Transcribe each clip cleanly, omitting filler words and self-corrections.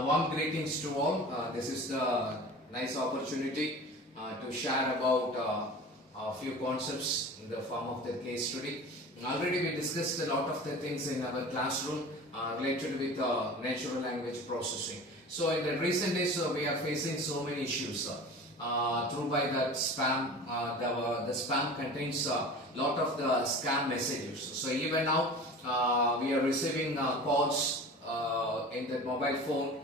Warm greetings to all. This is the nice opportunity to share about a few concepts in the form of the case study. Already we discussed a lot of the things in our classroom related with natural language processing. So in the recent days we are facing so many issues through by that spam. The spam contains a lot of the scam messages. So even now we are receiving calls in the mobile phone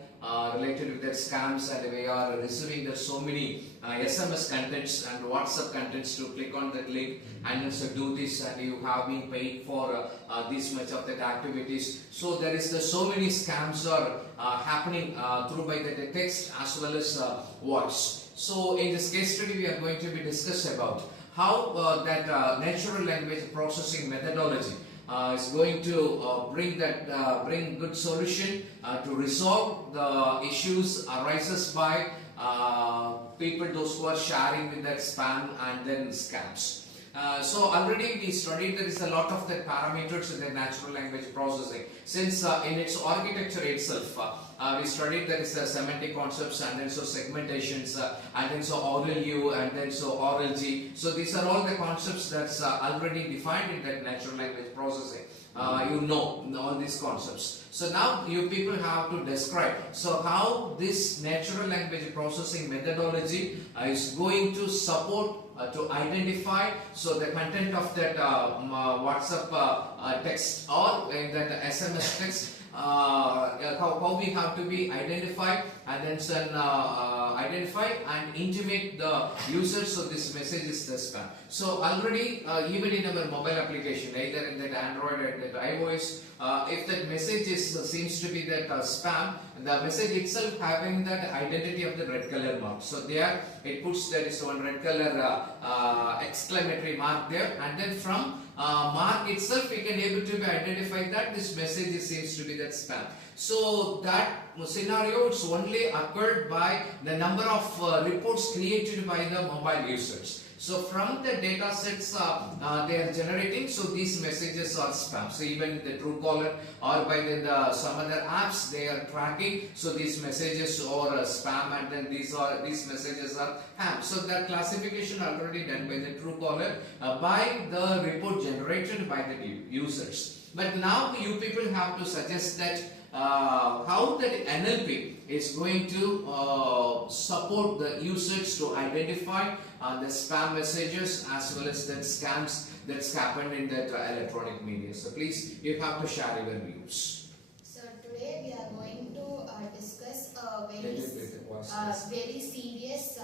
related with the scams, and we are receiving so many SMS contents and WhatsApp contents to click on that link and also do this, and you have been paid for this much of that activities. So there is so many scams are happening through by the text as well as voice. So in this case study we are going to be discuss about how that natural language processing methodology is going to bring good solution to resolve the issues arises by people those who are sharing with that spam and then scams. So already we studied there is a lot of the parameters in the natural language processing. Since in its architecture itself, we studied there is a semantic concepts and then so segmentations and then so oral U and then so oral G. So these are all the concepts that's already defined in that natural language processing. You know all these concepts. So now you people have to describe so how this natural language processing methodology is going to support to identify so the content of that WhatsApp text or in that SMS text. How we have to be identified and then identify and intimate the user so this message is the spam. So already even in our mobile application, either in that Android or that iOS, if that message seems to be that spam, the message itself having that identity of the red color mark. So there it puts there is one red color exclamatory mark there, and then from mark itself we can able to be identify that this message seems to be that spam. So that scenario it's only occurred by the number of reports created by the mobile users. So from the data sets they are generating, so these messages are spam. So even the Truecaller or by some other apps they are tracking, so these messages are spam, and then these messages are ham. So that classification already done by the Truecaller by the report generated by the users. But now you people have to suggest that how that NLP is going to support the users to identify the spam messages as well as that scams that's happened in that electronic media. So please, you have to share your views. So today we are going to discuss very serious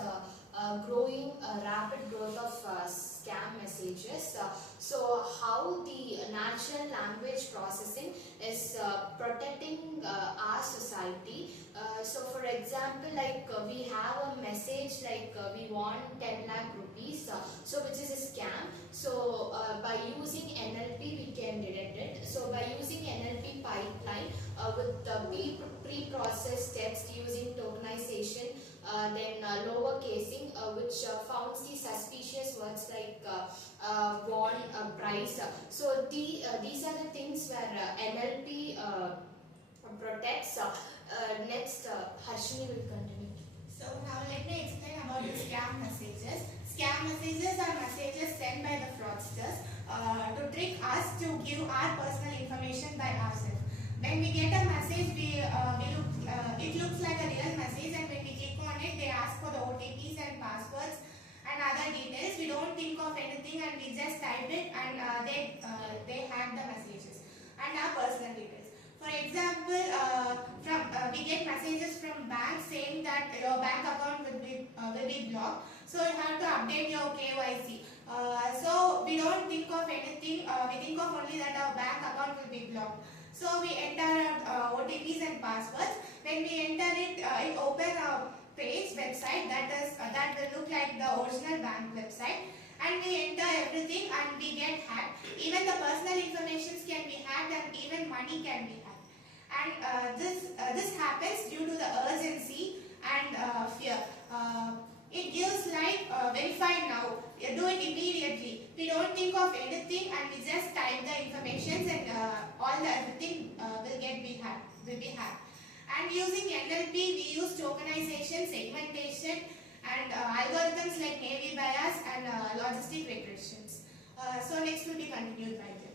growing rapid growth of scam messages. So how the natural language processing is protecting our society. So for example, like we have a message like we want 10 lakh rupees, so which is a scam. So by using NLP we can detect it. So by using NLP pipeline with the pre-processed text using tokenization, then lower casing, which founds the suspicious words like want, price. So these are the things where NLP protects. Next, Harshini will continue. So now let me explain about the scam messages. Scam messages are messages sent by the fraudsters to trick us to give our personal information by ourselves. When we get a message, it looks like a real message, and when we click on it, they ask for the OTPs and passwords and other details. We don't think of anything and we just type it, and they hack the messages and our personal details. For example, we get messages from banks saying that your bank account will be blocked, so you have to update your KYC. So we don't think of anything. We think of only that our bank account will be blocked. So we enter OTPs and passwords. When we enter it, it opens a website that will look like the original bank website, and we enter everything and we get hacked. Even the personal information can be hacked, and even money can be hacked. And this happens due to the urgency and fear. It gives like verify now, do it immediately. We don't think of anything and we just type the information, and all the everything will be hacked. And using NLP, we use tokenization, segmentation, and algorithms like naive bias and logistic regressions. So next will be continued by them.